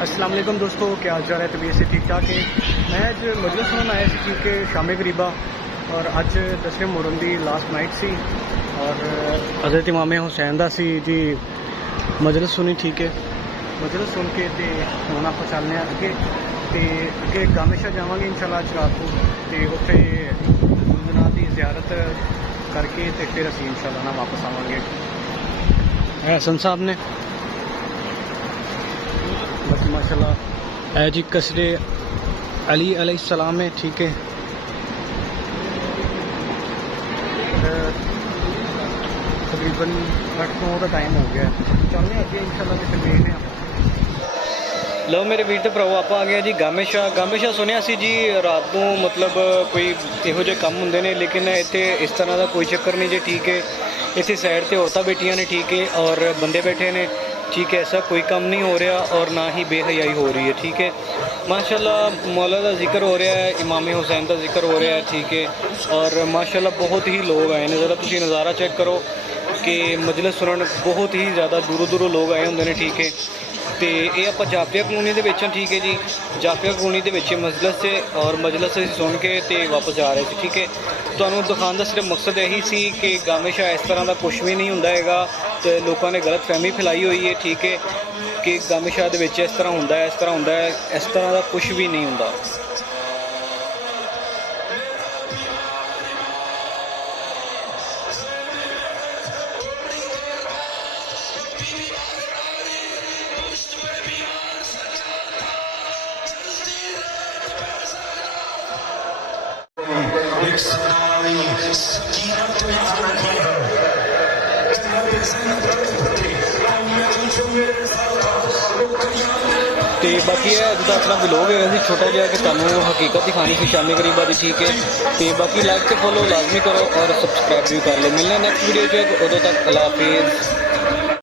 अस्सलाम वालेकुम दोस्तों, क्या हाल चाल है? तबीयत से ठीक ठाक है। मैं अज मजलिस सुनन आया सी कि शामे करीबा और अज 10वें मुहर्रम की लास्ट नाइट सी और हज़रत इमाम हुसैन दा सी जी मजलिस सुनी। ठीक है, मजलिस सुन के तो हुण आप चलने अगे तो अगे गामेशा जावांगे इंशाल्लाह अज रात को, तो उत्थे गुरुनाथ की ज़ियारत करके तो फिर असीं इंशाल्लाह ना वापस आवांगे। हसन साहब ने बस माशाल्लाह है जी कसरे अली अलैहिस्सलाम है। ठीक है, तकरीबन 8-9 का टाइम हो गया, चलने अगे इंशाल्लाह तो फिर देखने। लो मेरे वीर ते भराओ, आप आ गए जी गामेशा। गामेशा सुनिया सी जी रात को मतलब कोई इहो जे काम होंदे ने, लेकिन इत्थे इस तरह का कोई चक्कर नहीं जी। ठीक है, इत्थे साइड ते औरतां बैठियां ने, ठीक है, और बंदे बैठे ने। ठीक है, ऐसा कोई काम नहीं हो रहा और ना ही बेहयाई हो रही है। ठीक है, माशाल्लाह मौला का जिक्र हो रहा है, इमाम हुसैन का जिक्र हो रहा है। ठीक है, और माशाल्लाह बहुत ही लोग आए हैं। ज़रा तुसीं नज़ारा चेक करो कि मजलिस सुनन बहुत ही ज़्यादा दूरों दूरों लोग आए होंगे ने। ठीक है, तो ये आप जाफिया कलोनी के विच। ठीक है जी, जाफिया कलोनी के विच मजलिस से और मजलिस सुन के तो वापस जा रहे थे। ठीक है, तुहानूं दिखाने का सिर्फ मकसद यही सी कि गामेशा इस तरह का कुछ भी नहीं हुंदा हैगा, तो लोगों ने गलत फहमी फैलाई हुई है। ठीक है, कि गामेशा दे विच इस तरह हुंदा है, इस तरह हुंदा है, इस तरह का कुछ भी नहीं हुंदा। तो बाकी है जो अपना ब्लॉग है छोटा जहा कि तुहानूं हकीकत दिखानी सी शामी करीबा की। ठीक है, तो बाकी लाइक तो फॉलो लाजमी करो और सबसक्राइब भी कर लो। मिलने नेक्स्ट वीडियो उदों तक अल्लाह हाफिज़।